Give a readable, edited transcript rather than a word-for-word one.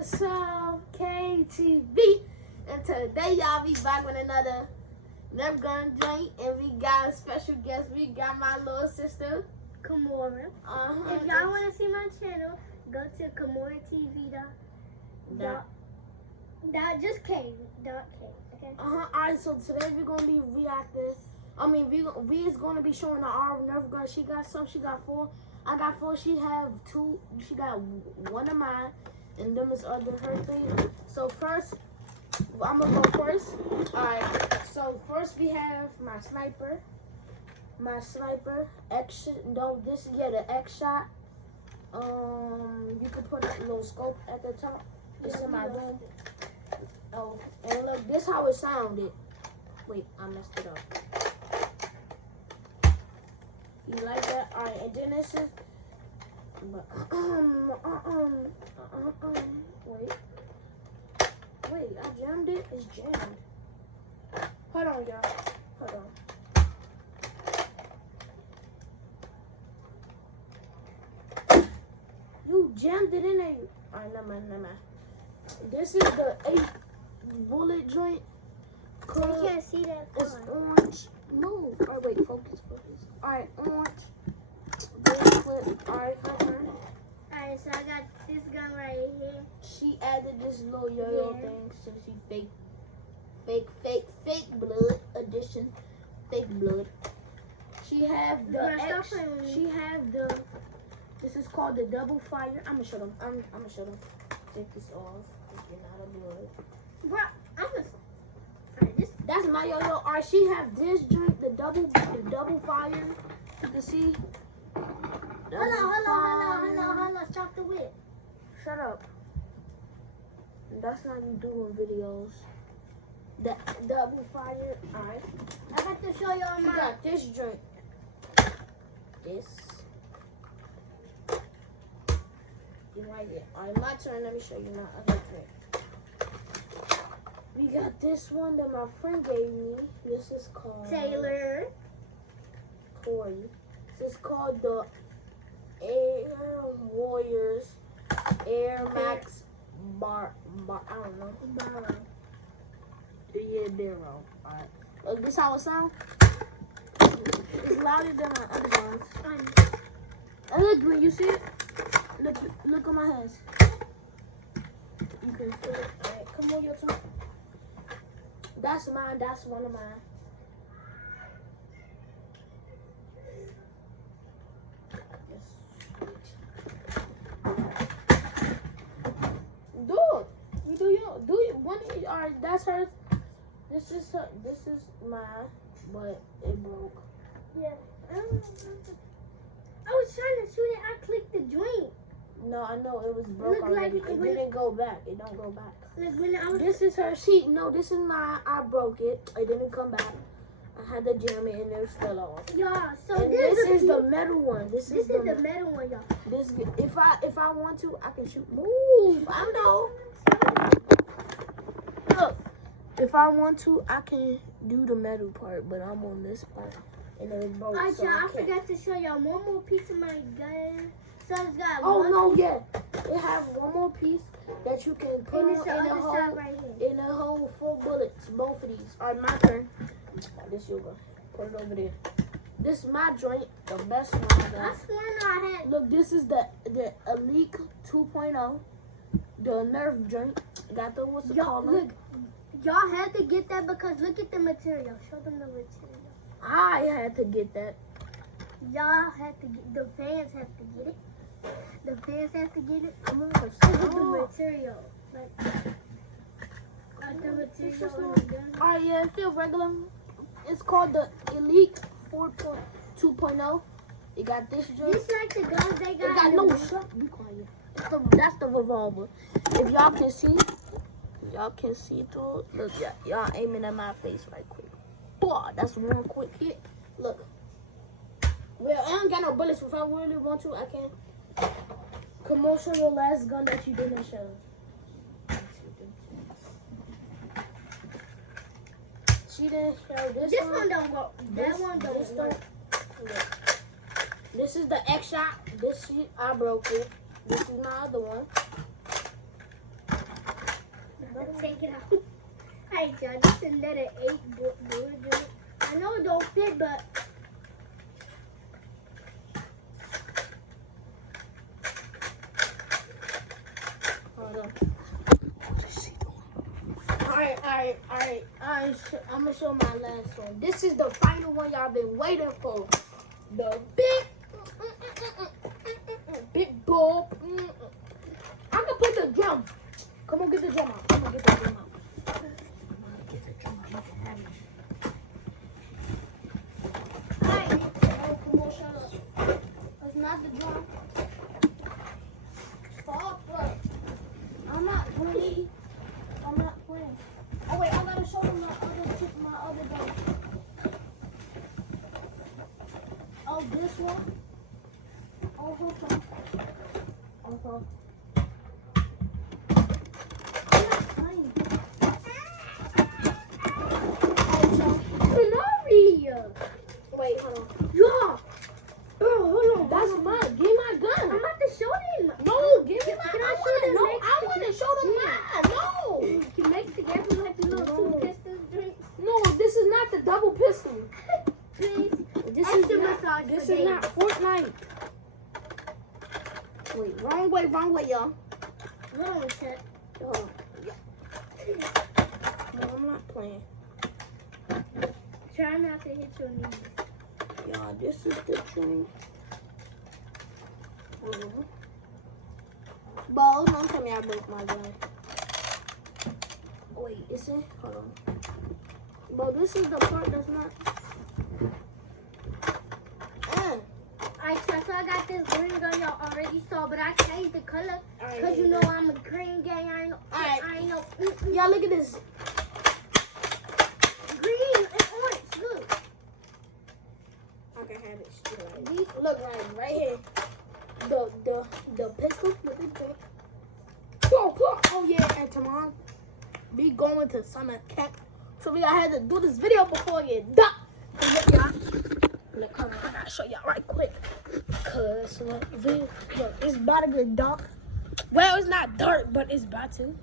What's up, KTV? And today y'all be back with another Nerf gun joint, and we got a special guest. We got my little sister, Kamora. If y'all want to see my channel, go to KamoraTV. Just K. Okay. Alright, so today we're gonna be reacting. We is gonna be showing our Nerf gun. She got some. She got 4. I got 4. She have 2. She got 1 of mine, and them is other her thing. So first, I'm gonna go first. Alright. So first we have my sniper. X. No, this is the X shot. You can put a little scope at the top. It's in my room. Oh, and look, this how it sounded. Wait, I messed it up. You like that? All right, and then this is. Wait, I jammed it. It's jammed. Hold on, y'all. Hold on. You jammed it in there. All right, never mind. This is the 8 bullet joint. You can't see that. It's orange. No. All right, wait. Focus. All right, orange. This clip. All right, her turn. Alright, so I got this gun right here. She added this little yo-yo thing, so she fake blood edition. Fake blood. She have the X. She have the. This is called the double fire. I'm gonna show them. I'm gonna show them. Take this off. If you're not a blood. Bro, That's my yo-yo. Alright, she have this joint, the double fire. You can see. Hold on. Stop the whip. Shut up. That's not you doing videos. The double fire. Alright. I got to show y'all You my. got this joint. This. You like it. Alright, my turn. Let me show you my other joint. We got this one that my friend gave me. This is called Taylor. Corey. This is called the Air Warriors Air Max Bar. I don't know. Barrow. Yeah, Barrow. Alright. Look, this how it sounds. It's louder than my other ones. And look, when you see it, look on my hands. You can feel it. Alright, come on, your turn. That's mine. That's one of mine. Do it. One. Alright, that's hers. This is her. This is mine, but it broke. Yeah. I was trying to shoot it. I clicked the joint. No, I know it was broke Look already. like It didn't go back. It don't go back. Look, when I was. This is her sheet. No, this is mine. I broke it. It didn't come back. I had to jam it and it fell off. Yeah, so and this is the metal one. This is the metal one, y'all. This if I want to, I can shoot. Move. I know. Look, if I want to, I can do the metal part, but I'm on this part, and then it broke. Alright, so y'all, I can't. forgot to show y'all one more piece of my gun. So it's got It have one more piece that you can put and it's the in the other hole. side right here. In a hole, 4 bullets, both of these. Alright, my turn. This you go. Put it over there. This is my joint, the best one I got. I swear I had. Look, this is the Elite 2.0, the Nerf joint. Got the what's it called? Look, y'all had to get that because look at the material. Show them the material. I had to get that. Y'all had to get. The fans have to get it. The fans have to get it. Come on, Look at the material. Like the material on the gun. Alright, yeah, it feels regular. It's called the Elite 2.0. It got this joint. This like the guns they got. It got no shut. Be quiet. That's the revolver. If y'all can see through it. Look, y'all aiming at my face right quick. Blah, that's one quick hit. Look. Well, I ain't got no bullets. If I really want to, I can. Come on, show your last gun that you didn't show. She didn't show this This one don't go. That one don't work. This is the X shot. This shit, I broke it. This is my other one. take it out. Alright, y'all, this is letter 8 bullet journal. I know it don't fit, but hold on. Alright. I'm gonna show my last one. This is the final one y'all been waiting for. The big ball. I can put the drum. Come on, get the drum out. Come on, get the drum out. alright. Oh, come on, shut up. That's not the drum. Stop, look. I'm not playing. Oh wait, I gotta show them my other drum. Oh, this one. Oh, hold on. Oh, I'm not playing. Wait, hold on. Yeah. Hold on. That's mine. Give me my I'm gun. about to show them. No, give me my Can gun. I show them No, next I to want to you? show them mine. No. You mix together like the little No. two pistons drinks. No, this is not the double pistol. Please. This Extra is not, massage this for is not days. Fortnite. Wait, wrong way, y'all. Hold on, Chet. Yeah. No, I'm not playing. Try not to hit your knees. Y'all, this is the dream. Bo, don't tell me I broke my gun. Wait, is it? Hold on. Bo, this is the part that's not. Alright, so I got this green gun y'all already saw, but I changed the color Alright, because you know I'm a green gang. I ain't know. Alright. I ain't know. Y'all, look at this. Green and orange. Look. I can have it still. These Look right here. The pistol with the drink. Oh yeah, and tomorrow we going to summer camp. So we had to do this video before you duck. And look, y'all. Look, come on, I gotta show y'all right quick. Cause look, it's about to get dark. Well, it's not dark, but it's about to.